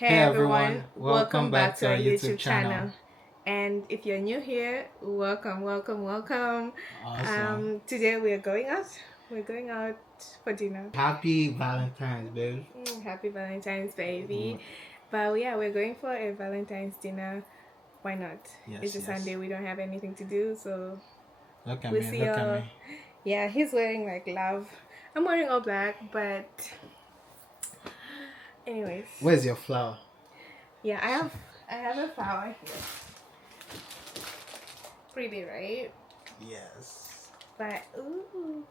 Hey everyone, welcome back to our YouTube channel. And if you're new here, welcome. Awesome. Today we are going out. We're going out for dinner. Happy Valentine's, babe. Happy Valentine's, baby. But yeah, we're going for a Valentine's dinner. Why not? Yes, It's a Sunday. We don't have anything to do, so Look at we'll me, see look y'all. at me. Yeah, he's wearing like love. I'm wearing all black, but anyways. Where's your flower? Yeah, I have a flower here. Pretty, right? Yes. But ooh.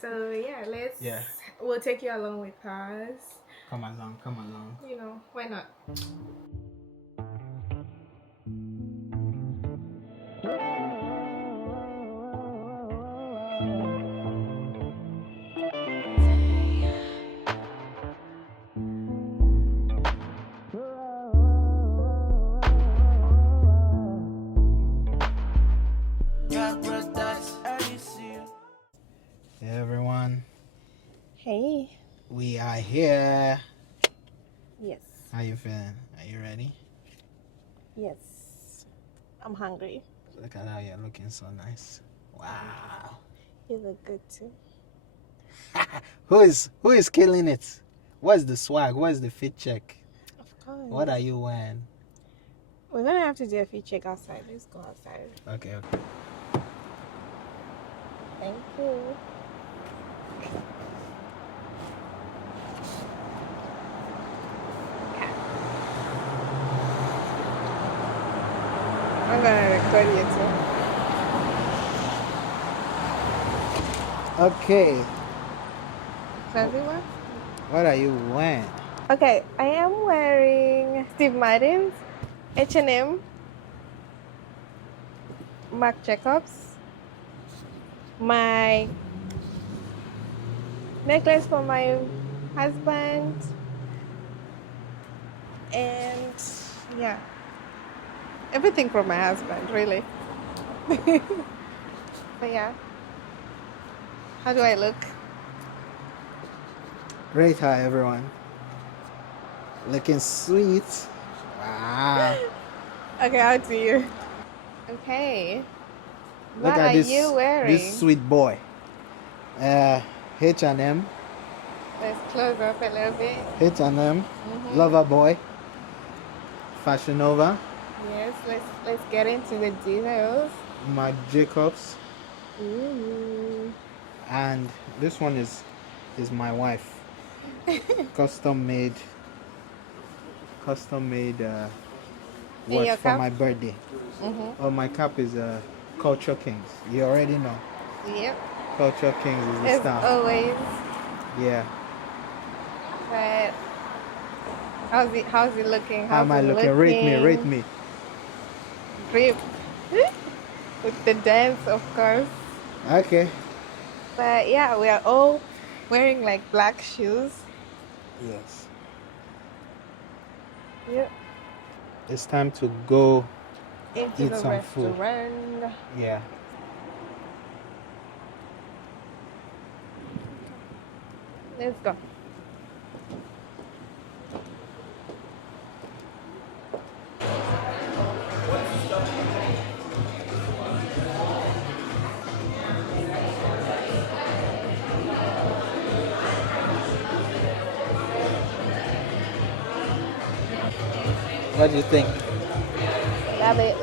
So yeah, we'll take you along with us. Come along. You know, why not? Hey everyone. Hey. We are here. Yes. How you feeling? Are you ready? Yes. I'm hungry. Look at how you're looking so nice. Wow. You look good too. Who is killing it? What's the swag? What's the fit check? Of course. What are you wearing? We're gonna have to do a fit check outside. Let's go outside. Okay. Thank you. I'm gonna record you too. Okay. Everyone? What are you wearing? Okay, I am wearing Steve Madden's, H&M, Marc Jacobs, my necklace for my husband, and yeah, everything for my husband, really. But yeah, how do I look? Great, hi everyone. Looking sweet. Wow. Okay, how do you? Okay. Look What at are this, you wearing? this sweet boy. H&M. Let's close up a little bit. H&M. Lover boy. Fashion Nova. Yes, let's get into the details. Marc Jacobs. Ooh. And this one is my wife. Custom made watch for my birthday. Oh, my cap is Culture Kings. You already know. Yep. Culture Kings is the As style. always. Yeah. But how's it looking? How am I looking? Rate me. Drip. With the dance, of course. Okay. But yeah, we are all wearing like black shoes. Yes. Yep. It's time to go Into eat the some food. restaurant. Yeah. Let's go. What do you think? Love it.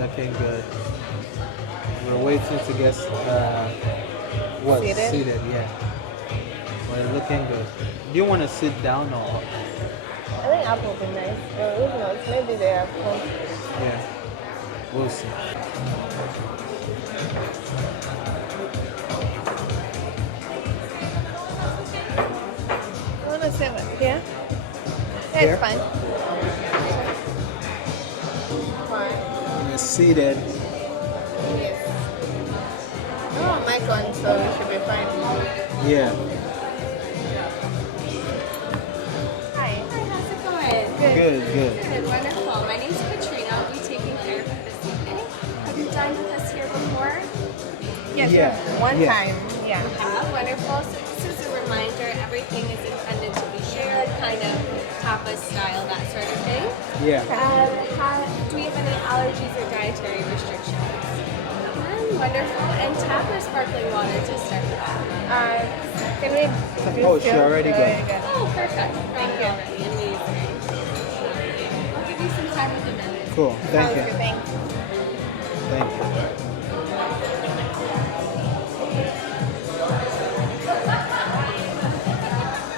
Looking good. We're waiting to get seated. Yeah. We're looking good. Do you want to sit down or? I think apple would be nice. If not, maybe they have come. Yeah. We'll see. I want to sit here. Yeah, Here? it's fine. We're seated. Yes. Oh, mic on, so it should be fine. Yeah. Hi, how's it going? Good. Good, wonderful. My name's Katrina. I'll be taking care of it this evening. Have you dined with us here before? Yes, Yeah. one Yeah. time. Yeah. Wonderful. So this is a reminder, everything is a tapas style, that sort of thing. Yeah. Do we have any allergies or dietary restrictions? Wonderful. And tap or sparkling water to start with? Can we? Oh, she already got it. Oh, perfect. Thank you. Amazing. I'll give you some time with the minute. Cool. Thank you. Thanks. Thank you.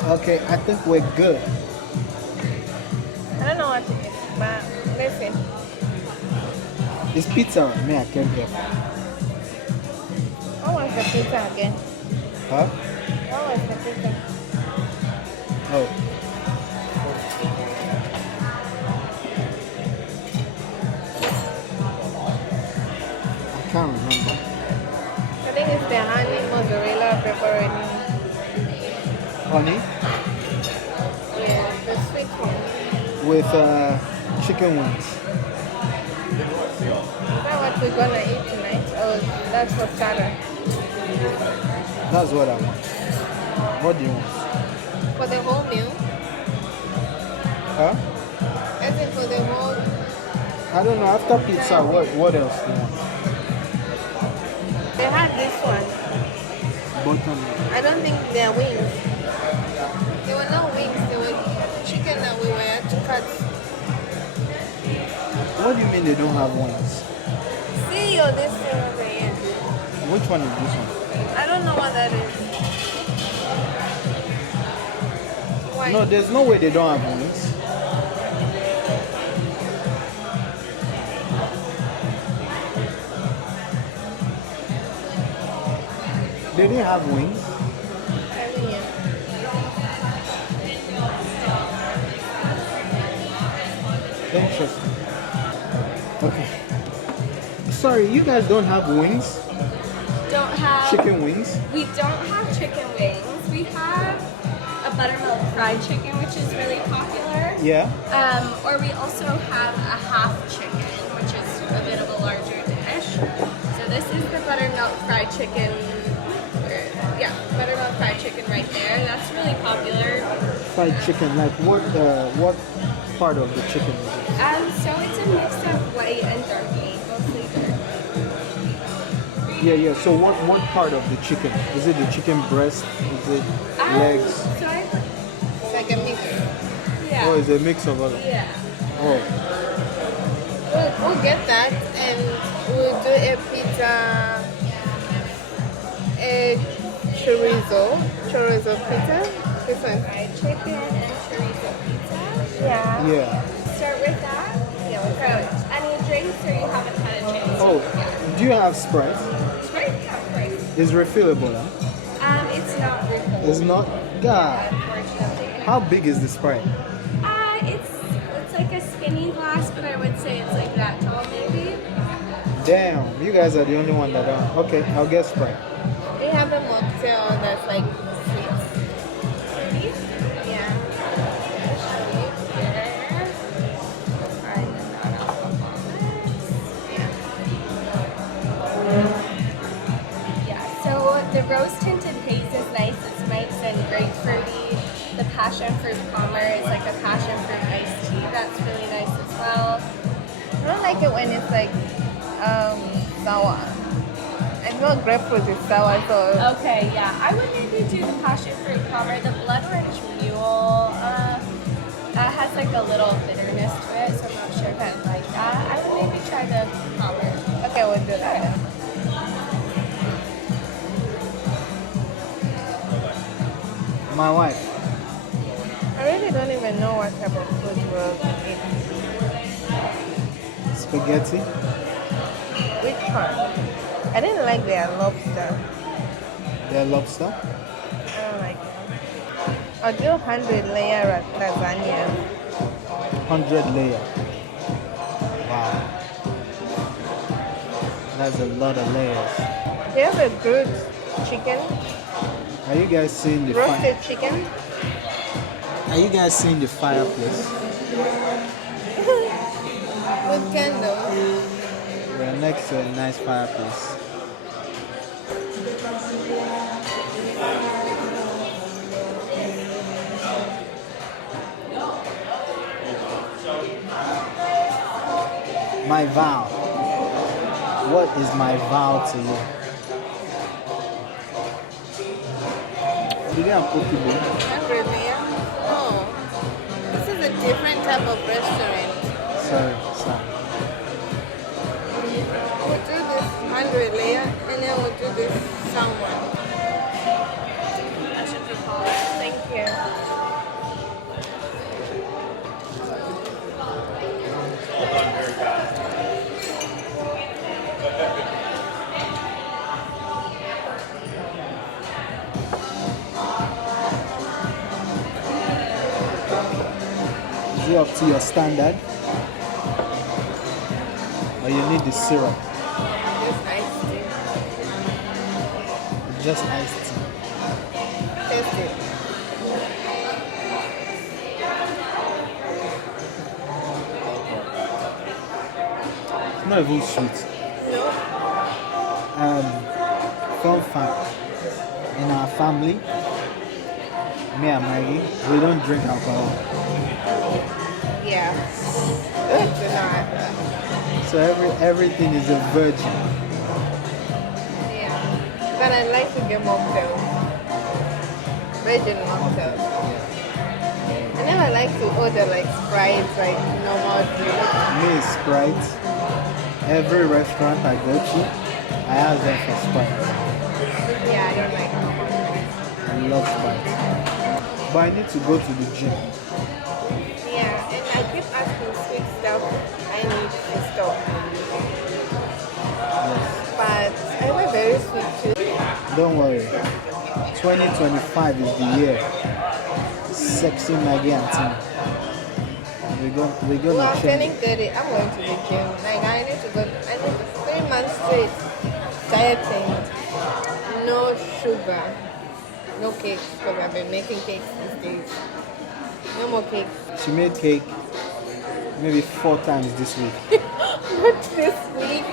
Okay, I think we're good. I don't know what to get, but listen. Is pizza on me? I can't get. What was the pizza again? Huh? What was the pizza? Oh. I can't remember. I think it's the honey mozzarella pepperoni. Honey Yeah, the sweet one. with chicken wings. Is that what we're gonna eat tonight? Oh, that's for starter. That's what I want. What do you want? For the whole meal? Huh? Is it for the whole? I don't know. After pizza, what else do you want? They had this one. Buttermilk. I don't think they're wings. They were not wings. They were chicken that we were to cut. What do you mean they don't have wings? See your this thing over here. Which one is this one? I don't know what that is. Why? No, there's no way they don't have wings. They didn't have wings. Telling you. Interesting. Okay. Sorry, you guys don't have wings? Don't have Chicken wings? We don't have chicken wings. We have a buttermilk fried chicken, which is really popular. Yeah. Or we also have a half chicken, which is a bit of a larger dish. So this is the buttermilk fried chicken. Yeah, buttermilk fried chicken right there. That's really popular. Fried chicken. Like what part of the chicken is it? So it's a mix of white and dark meat, mostly dark. Yeah. So what part of the chicken? Is it the chicken breast? Is it legs? So I, It's like a mix. yeah. Or is it a mix of other? Yeah. Oh. We'll get that and we'll do a pizza, a chorizo pizza. This one. Fried chicken and chorizo pizza. Yeah. Yeah. Start with that. Yeah, we'll try it. Any drinks or you haven't had a chance? Oh, do you have Sprite? Sprite? Yeah, of course. It's refillable, huh? It's not refillable. It's not? God. Unfortunately. How big is the Sprite? It's like a skinny glass, but I would say it's like that tall maybe. Damn, you guys are the only one that don't. Okay, I'll get Sprite. We have a mocktail that's like sweet. Sweet? Yeah. Sweet there. Alright, Yeah, so the rose tinted haze is nice. It's nice and grapefruity. The passion fruit calmer is like a passion fruit iced tea. That's really nice as well. I don't like it when it's like sour. I know grapefruit is sour, so Okay, yeah. I would maybe do the passion fruit calmer. The blood orange mule has like a little bitterness to it, so I'm not sure if I like that. I would maybe try the calmer. okay, we'll do that. My wife. I really don't even know what type of food we'll eat. Spaghetti. Which one? I didn't like their lobster. Their lobster. I don't like it. I'll do 100-layer lasagna. 100 layer. Wow. That's a lot of layers. They have a grilled chicken, Are you guys seeing the roasted chicken. Are you guys seeing the fireplace? With candles. We're next to a nice fireplace. My vow. What is my vow to you? You got cookie bowl. Not really. Oh, this is a different type of restaurant. Sorry. We'll do this 100 layer and then we'll do this salmon. I should recall it. Thank you. Is it up to your standard? Or you need the syrup? Just iced tea. Just iced tea. Taste it. It's not even sweet. No. Fun fact, in our family, me and Maggie, we don't drink alcohol. Yeah. It's not. So everything is a virgin. Yeah. But I like to get mocktail. Virgin mocktail. I never like to order like Sprite, like normal drink. Me is Sprite. Every restaurant I go to, I ask them for Sprite. Yeah, I don't like normal drink. I love Sprite. But I need to go to the gym. Yeah, and I keep asking sweet stuff. I need to stop. Yes. But I like very sweet too. Don't worry. 2025 is the year. Sexy Maggie and Tim. We're gonna Well, I'm turning change. 30. I'm going to the gym. Like I need to go. I need 3 months straight dieting. No sugar. No cakes because I've been making cakes these days. No more cakes. She made cake maybe 4 times this week. Not this week.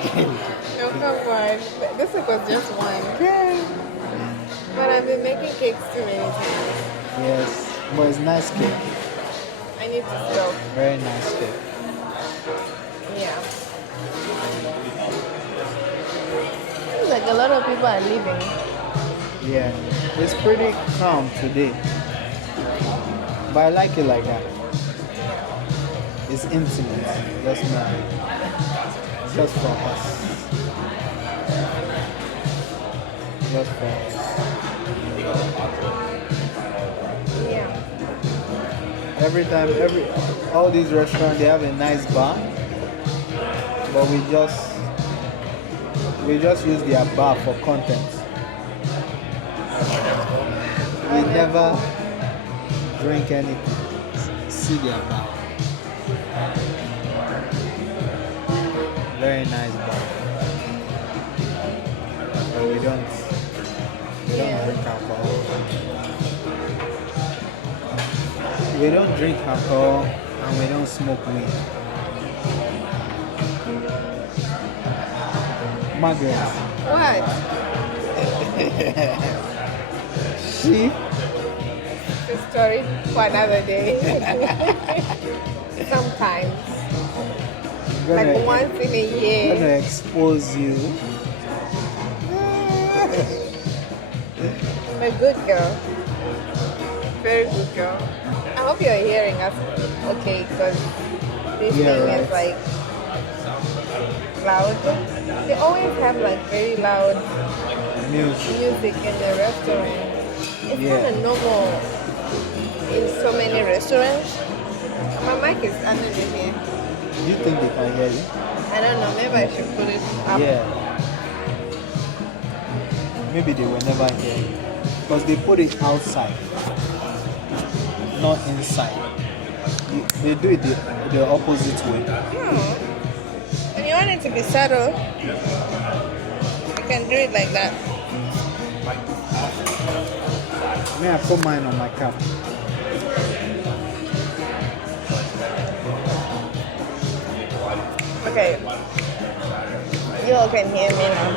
No, come on. This week was just one. But I've been making cakes too many times. Yes, but it's nice cake. I need to stop. Very nice cake. Yeah. Seems like a lot of people are leaving. Yeah, it's pretty calm today. But I like it like that. It's intimate. That's nice. Just for us. Just for us. Yeah. All these restaurants, they have a nice bar, but we just use their bar for content. We never drink anything. See their bar. Very nice bar. But we don't drink alcohol. We don't drink alcohol and we don't smoke weed. Margaret. What? She The story for another day. Sometimes. gonna, Like once in a year. gonna expose you. I'm a good girl. Very good girl. I hope you're hearing us okay because this Yeah, thing right. is like loud. They always have like very loud music in the restaurant. It's Yeah. kind of normal in so many restaurants. My mic is under here. Do you think they can hear you? I don't know. Maybe I should put it up. Yeah. Maybe they will never hear you. Because they put it outside, not inside. They do it the opposite way. When you want it to be subtle, you can do it like that. May I put mine on my cap? Okay. You all can hear me now.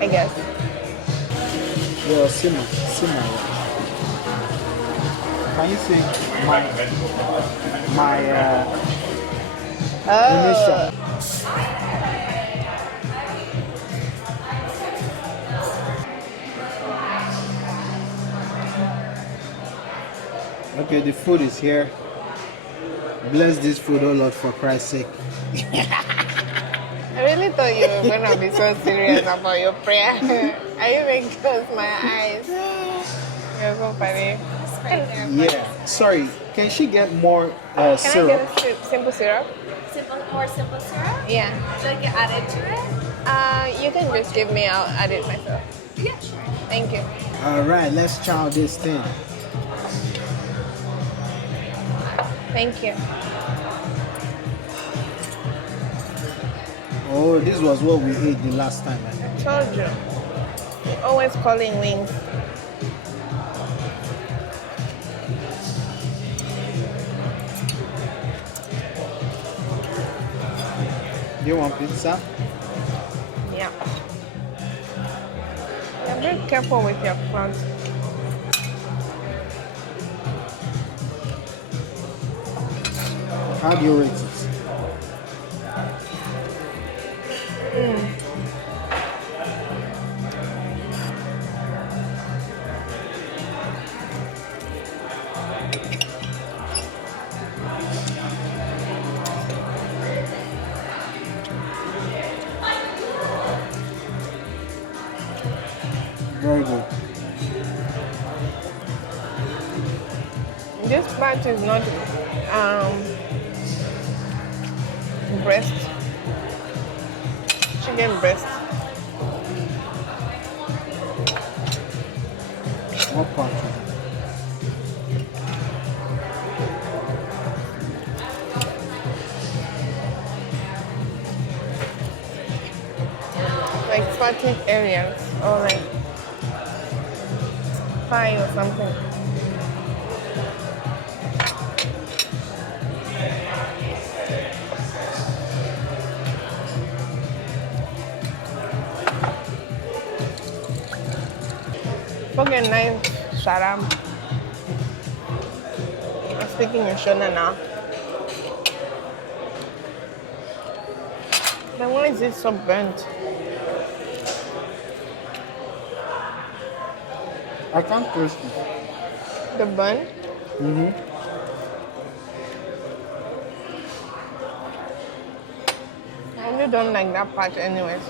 I guess. Yeah, simmer. Can you see my Oh. initial? Okay, the food is here. Bless this food, oh Lord, for Christ's sake. I really thought you were gonna be so serious about your prayer. Are you making close my eyes? You're so funny. It's right there. Yeah. Sorry, can she get more Can syrup? I get a simple syrup? More simple syrup? Yeah. Should I get added to it? You can just give me. I'll add it myself. Yeah, sure. Thank you. All right, let's chow this thing. Thank you. Oh, this was what we ate the last time. I told you. You're always calling wings. Do you want pizza? Yeah. Yeah, be careful with your clothes. How do you rate it? Very good. This part is not breast. Chicken breast. What part is it? Like fatty areas or like pie or something. Okay, nice sharam. I'm speaking in Shona now. Then why is it so burnt? I can't taste it. The bun? Mm-hmm. I really don't like that part anyways.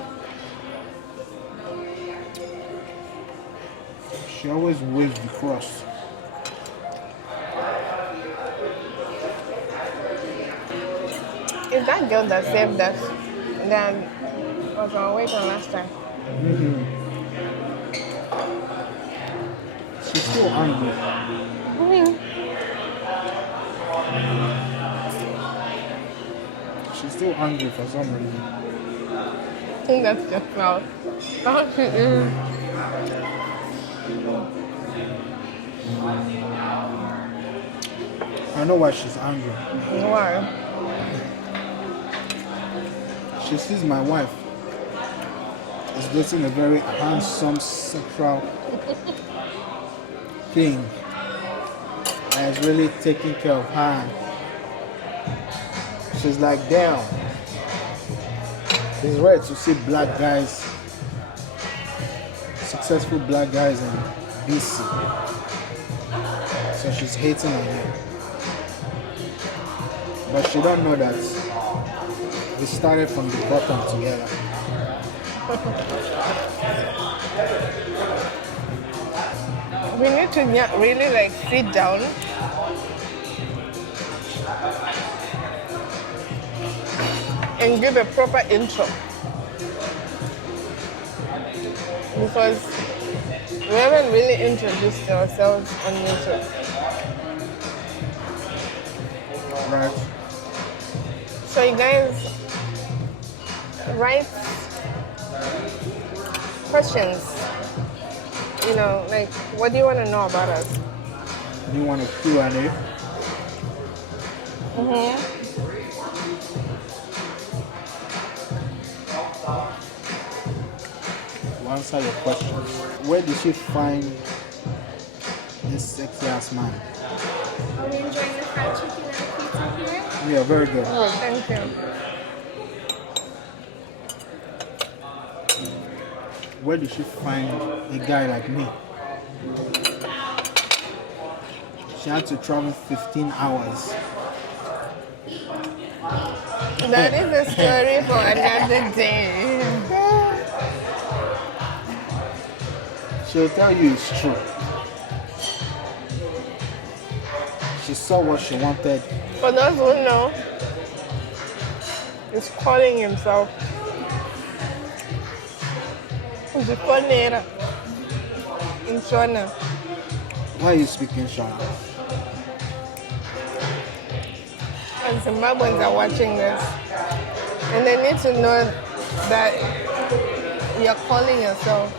She always waves the crust. It's that girl that saved us that was on wait on last time. Mm-hmm. She's still hungry. She's still hungry for some reason. I think that's just now. Oh, she is. I know why she's angry. Why? She sees my wife is dating a very handsome sexual king and is really taking care of her. She's like, damn. It's rare to see black guys, successful black guys in BC. So she's hating on him. But she don't know that we started from the bottom together. We need to really like sit down and give a proper intro because we haven't really introduced ourselves on YouTube. Right? So you guys write questions. You know, like what do you want to know about us? You want a Q&A? To answer your questions. Where did she find this sexy ass man? Are we enjoying the fried chicken and the pizza here? Yeah, very good. Oh, thank you. Where did she find a guy like me? She had to travel 15 hours. That is a story for another day. She'll tell you it's true. She saw what she wanted. For those who know, he's calling himself Zikonera in Shona. Why are you speaking Shona? And Zimbabweans are watching this. And they need to know that you're calling yourself.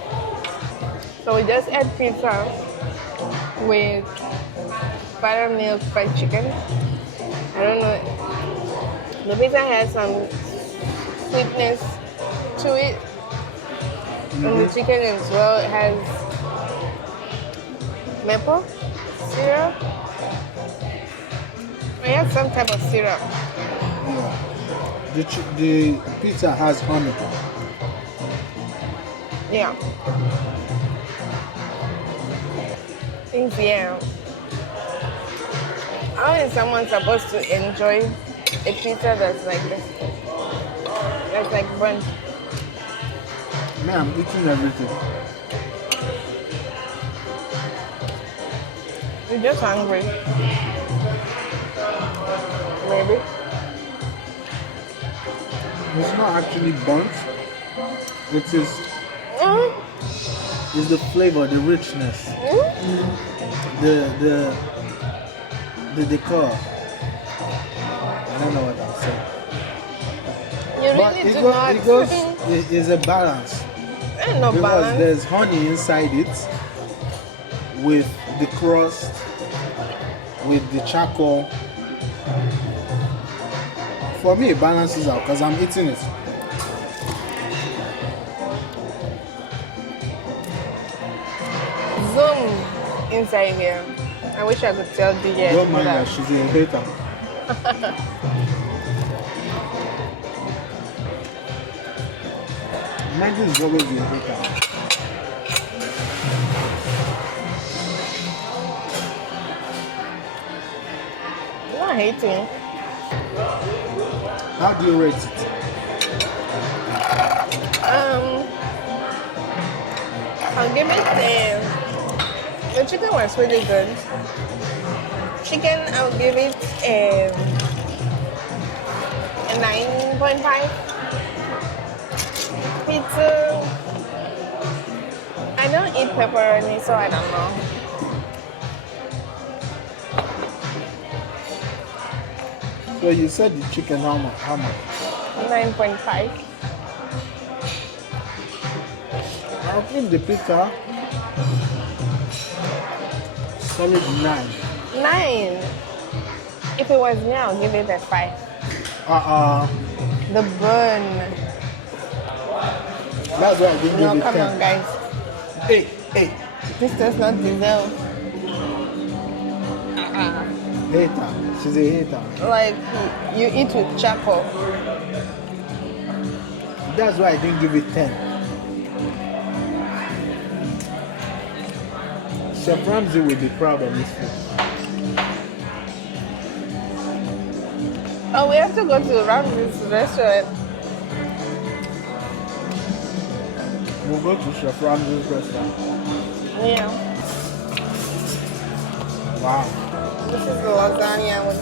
So we just ate pizza with buttermilk fried chicken. I don't know. The pizza has some sweetness to it. And the chicken as well, it has maple syrup. It has some type of syrup. Yeah. The pizza has honey. Yeah. Things, yeah. How is someone supposed to enjoy a pizza that's like this? That's like burnt. Man, I'm eating everything. You're just hungry. Maybe. It's not actually burnt. It is Mm. it's the flavor, the richness, the decor. I don't know what I'm saying. You But really it do goes, not. it goes, it is a balance. Ain't no Because balance. there's honey inside it with the crust, with the charcoal. For me, it balances out because I'm eating it. Zoom inside here. I wish I could tell DJ Don't to mind that. that she's a hater. Maggie is always a hater. I'm not hating. How do you rate it? I'll give it the chicken was really good. Chicken, I'll give it a 9.5. Pizza, I don't eat pepperoni, so I don't know. So you said the chicken how much? 9.5. I'll give the pizza solid 9. 9. If it was me, I'll give it a 5. The burn. That's why I didn't No, give it come 10. on, guys. Hey, This does not deserve. hater. She's a hater. Like, you eat with charcoal. That's why I didn't give it 10. Chef Ramsay will be proud of this food. Oh, we have to go to Ramsay's restaurant. We'll go to Chef Ramsay's restaurant. Yeah. Wow. This is the lasagna with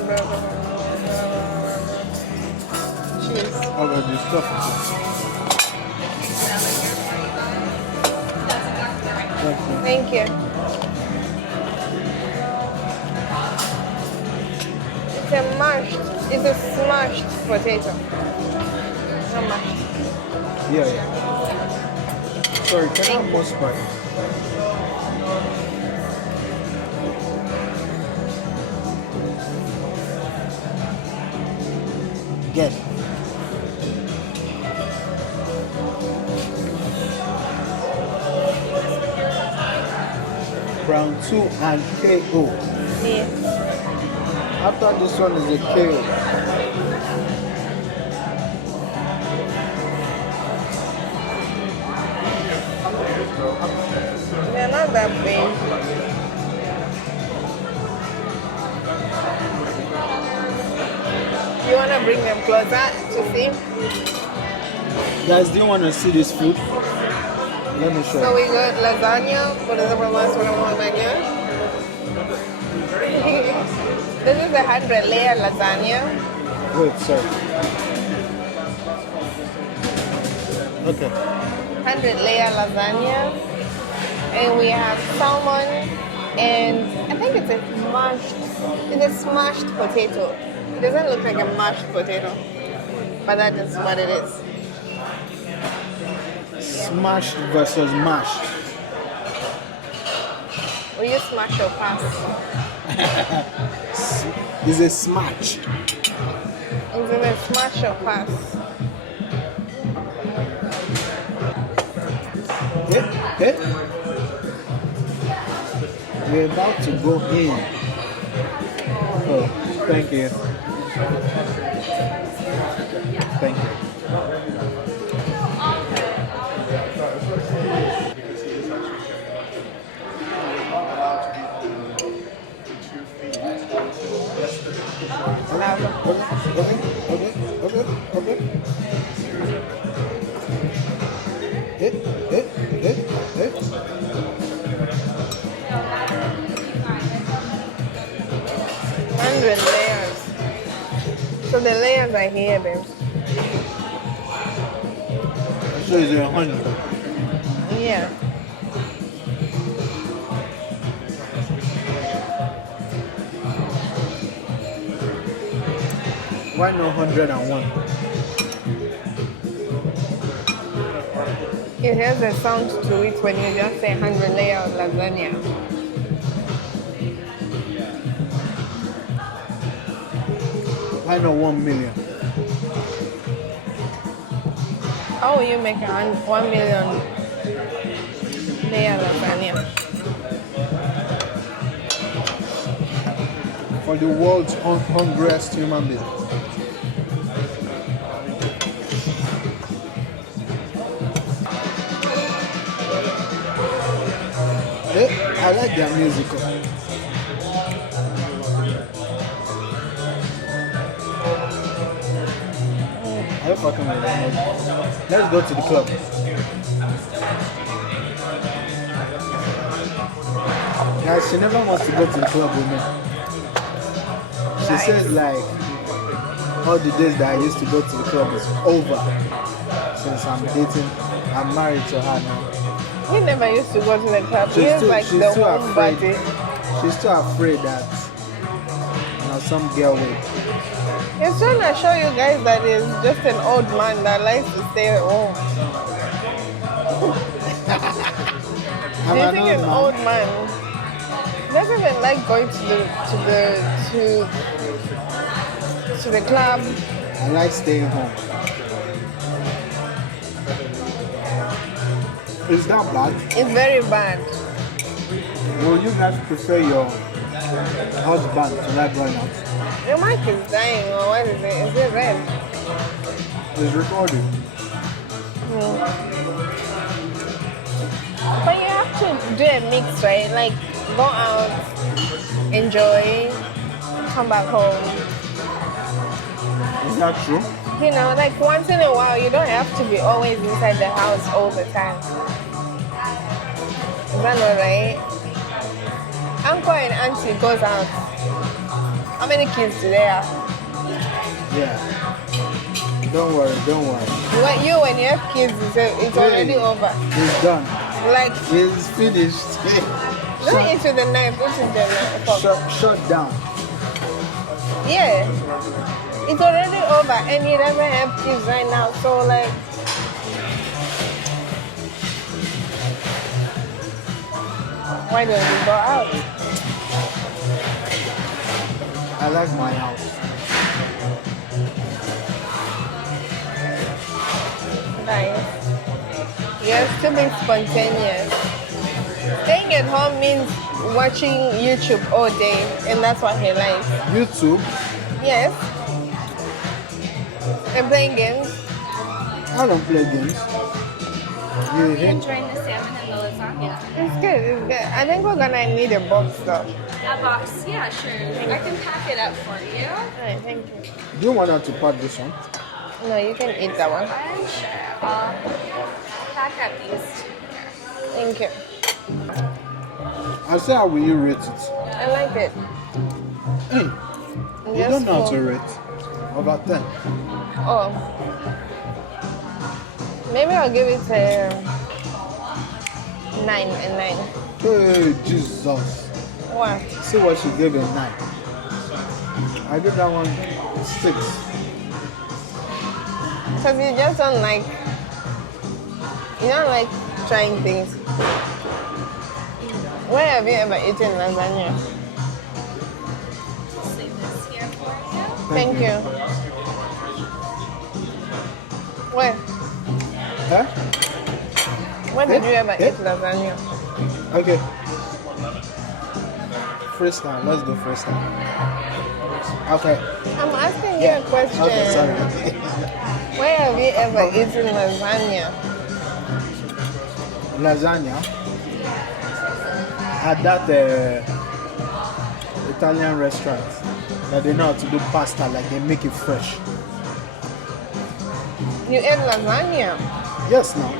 cheese. Oh, well, the stuff. Thank you. It's a smashed potato. Not mashed. Yeah. Sorry, can I have more Sprite? Get it. Round 2 and KO. Yeah. After this one is a kale. They're not that big. You wanna bring them closer to see? Guys, do you want to see this food? Let me show So you. we got lasagna, por ejemplo, más una lasagna. This is a 100-layer lasagna. Wait, sorry. Okay. 100-layer lasagna. And we have salmon, and I think it's a smashed potato. It doesn't look like a mashed potato, but that is what it is. Smashed versus mashed. Will you smash or pass? It's a smash. Is it a smash or pass? Hey. We're about to go in. Oh, thank you. Thank you. Okay. Hit. 100 layers. So the layers are here, babe. So it's 100. Yeah. Why not 101? It has a sound to it when you just say 100 layer of lasagna. Why not 1 million? How will you make a 1 million layer lasagna? For the world's hungriest human being. I like their music. Are you fucking with them? Let's go to the club. Guys, she never wants to go to the club with me. She says like all the days that I used to go to the club is over since I'm married to her now. We never used to go to the club. He's like the home party. She's still afraid that some girl will. He's trying to show you guys that he's just an old man that likes to stay at home. Do you think an old man doesn't even like going to the club? I like staying home. Is that bad? It's very bad. Will you guys prefer your husband to that going out? Your mic is dying, or what is it? Is it red? It's recording. But you have to do a mix, right? Like go out, enjoy, come back home. Is that true? You know, like once in a while, you don't have to be always inside the house all the time. Is that not right? Uncle and auntie goes out. How many kids do they have? Yeah. Don't worry. When you have kids, it's already over. It's done. Like, It's finished. don't eat with the knife, eat with the knife. Shut down. Yeah. It's already over and he doesn't have kids right now, so like why don't we go out? I like my house. Nice. You have to be spontaneous. Staying at home means watching YouTube all day, and that's what he likes. YouTube? Yes. And playing games. I don't play games. You Are you hate? enjoying the salmon and the lasagna? It's good, it's good. I think we're gonna need a box though. A box? Yeah, sure. I can pack it up for you. Alright, thank you. Do you want her to pack this one? No, you can eat that one. I'm sure. I'll pack up these two here. Thank you. I'll say how will you rate it? I like it. Hey, you Just don't know how for- to rate. Over 10. Oh. Maybe I'll give it a 9 and 9. Hey, Jesus. What? See what she gave a 9. I give that one 6. Because you just don't like, trying things. Where have you ever eaten lasagna? Just leave this here for you. Thank you. Where? Huh? Where did you ever Eh? eat lasagna? Okay. Freestyle. Let's do freestyle. Okay. I'm asking you a question. Okay, sorry. Where have you ever eaten lasagna? Lasagna. At that Italian restaurant that they know how to do pasta, like they make it fresh. You ate lasagna? Yes, now.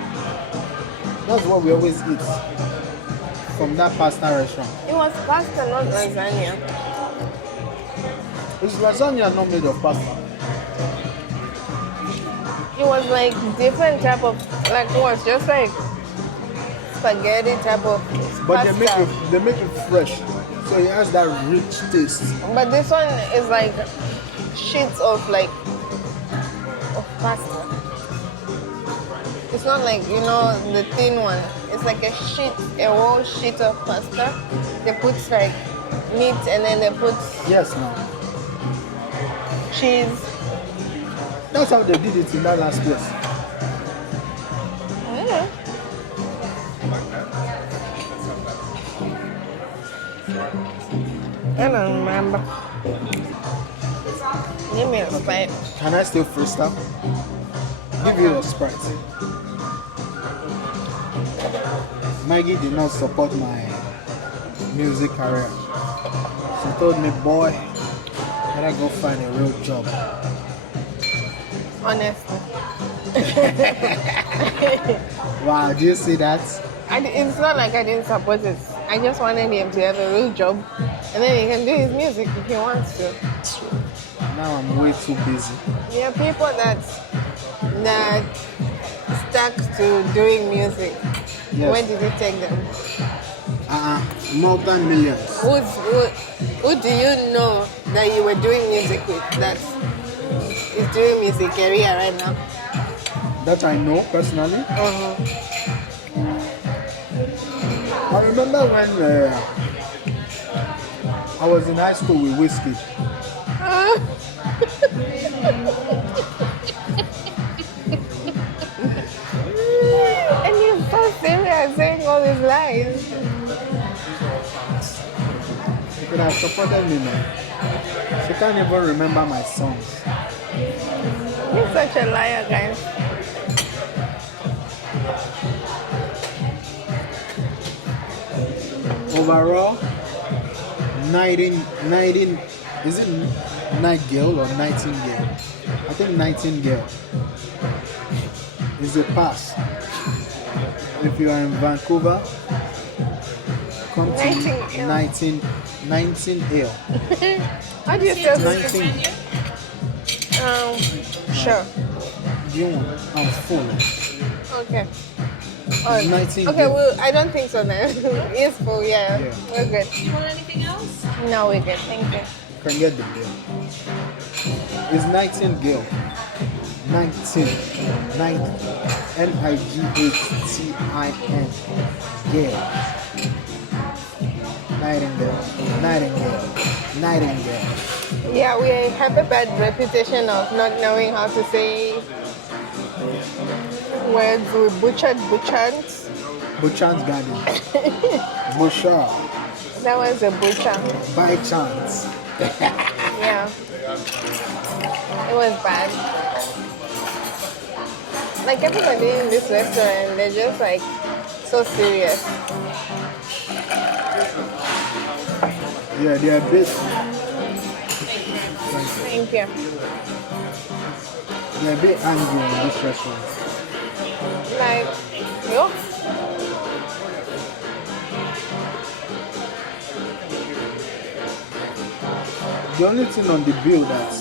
That's what we always eat from that pasta restaurant. It was pasta, not lasagna. Is lasagna not made of pasta? It was like different type of, like it was just like spaghetti type of But pasta. they make it fresh, so it has that rich taste. But this one is like sheets of pasta. It's not like, the thin one. It's like a whole sheet of pasta. They put like meat and then they put Yes, now. cheese. That's how they did it in that last place. Mm. I don't remember. Give me a Sprite. Can I still freestyle? Give you a Sprite. Maggie did not support my music career. She told me, boy, better go find a real job. Honestly. Wow, do you see that? It's not like I didn't support it. I just wanted him to have a real job. And then he can do his music if he wants to. Now I'm way too busy. There are people that stuck to doing music. Yes. Where did it take them? Multi-millions. Who do you know that you were doing music with that is doing music career right now? That I know personally. Uh-huh. I remember when I was in high school with Whiskey. And you're so serious saying all these lies. She could have supported me, man. She can't even remember my songs. You're such a liar, guys. Overall, is it Nightingale or Nightingale? I think Nightingale is a pass. If you are in Vancouver, come to Nightingale. How do you spell this? 19. Sure. You want? I'm full. Okay. It's 19. Okay, well, I don't think so then. It's full, yeah. Yeah. We're good. Do you want anything else? No, we're good. Thank you. Can get the bill. It's Nightingale. 19. N-I-G-H-T-I-N. Gale. Nightingale. Yeah, we have a bad reputation of not knowing how to say words. We butchered. Buchan's garden. Busha. That was a butcher. By chance. Yeah. It was bad. Like everybody in this restaurant, they're just like so serious. Yeah, they are a bit. Thank you. They're a bit angry in this restaurant. Like, yo. The only thing on the bill that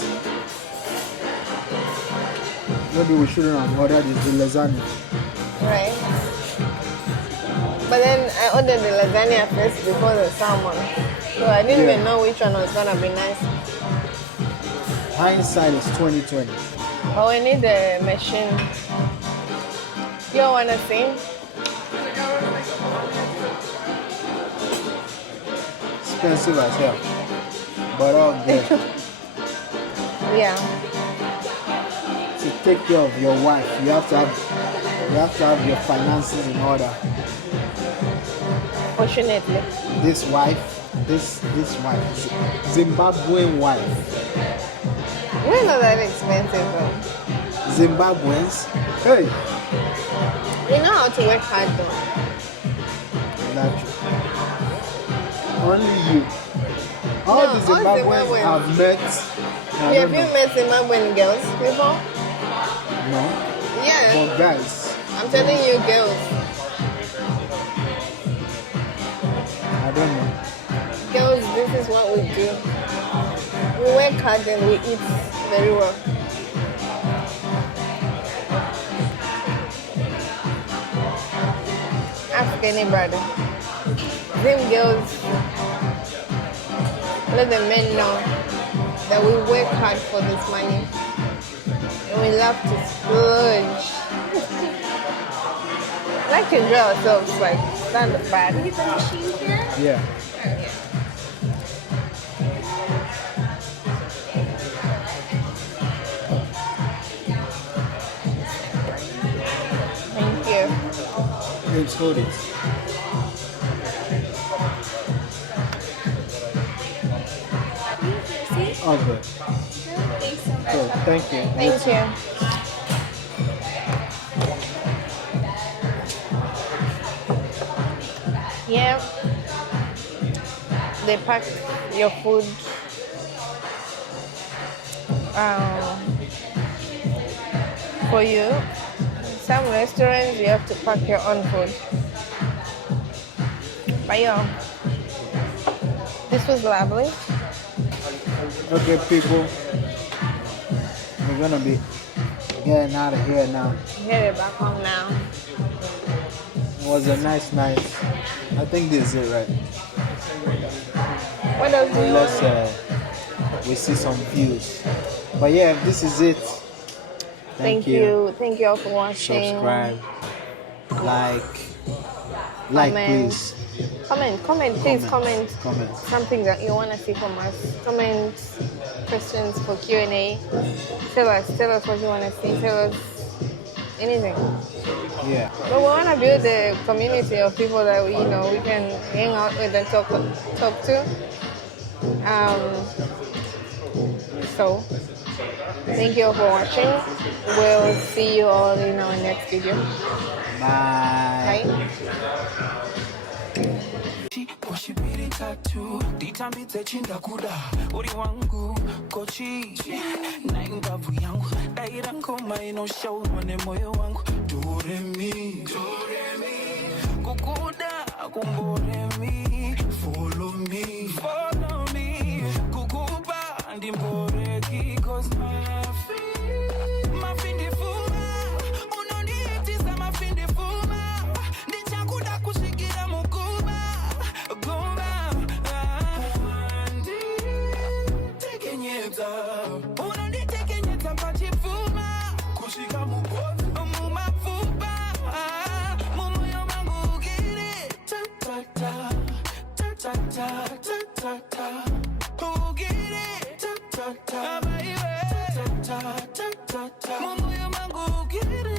maybe we shouldn't have ordered is the lasagna. Right. But then I ordered the lasagna first before the salmon. So I didn't even know which one was gonna be nice. Hindsight is 2020. But we need the machine. You wanna sing? Expensive as hell. But all good. Yeah. To take care of your wife, you have to have your finances in order. Fortunately. This wife, Zimbabwean wife. We're not that expensive though. Zimbabweans, hey, We know how to work hard though. that's true. Only you. All No, the all Zimbabweans Zimbabweans. have met. I Have don't you know. met Zimbabwean girls before? No, Yeah. but guys, I'm telling you girls. I don't know. Girls, this is what we do. We work hard and we eat very well. Ask any brother. Them girls, let the men know that we work hard for this money. And we love to splurge. Like to enjoy ourselves, like, it's not bad. Is the machine here? Yeah. Okay. Thank you. Let's hold it. See? All good. Thanks so much. So, thank you. Thank you. Yeah. They pack your food for you. Some restaurants you have to pack your own food. But yeah, this was lovely. Okay, people, we're gonna be getting out of here now. Headed back home now. It was a nice night. I think this is it, right? What else do you Unless want? we see some views. But yeah, this is it. Thank you. Thank you all for watching. Subscribe, like, Comment. please. Comment, please comment. Comment. Something that you want to see from us. Comment questions for Q&A. Tell us what you want to see. Tell us anything. Yeah. But we want to build a community of people that we can hang out with and talk to. So thank you all for watching. We'll see you all in our next video. Bye. Bye. Ushibiri tatu ditambidze chindakuda uri wangu kochi na ingavu yangu daira ngoma inoshaurwa nemoyo wangu doremi kukuda kumboremi follow me kukuba ndimboreki cause mafindi fuma unondiitisa mafindi fuma ndichakuda kushigira mukuba goma unonditekenyedza pachipfuma kusvika mumapfupa mumwoyo mangu ugire tatata ugire tatata mumwoyo mangu ugire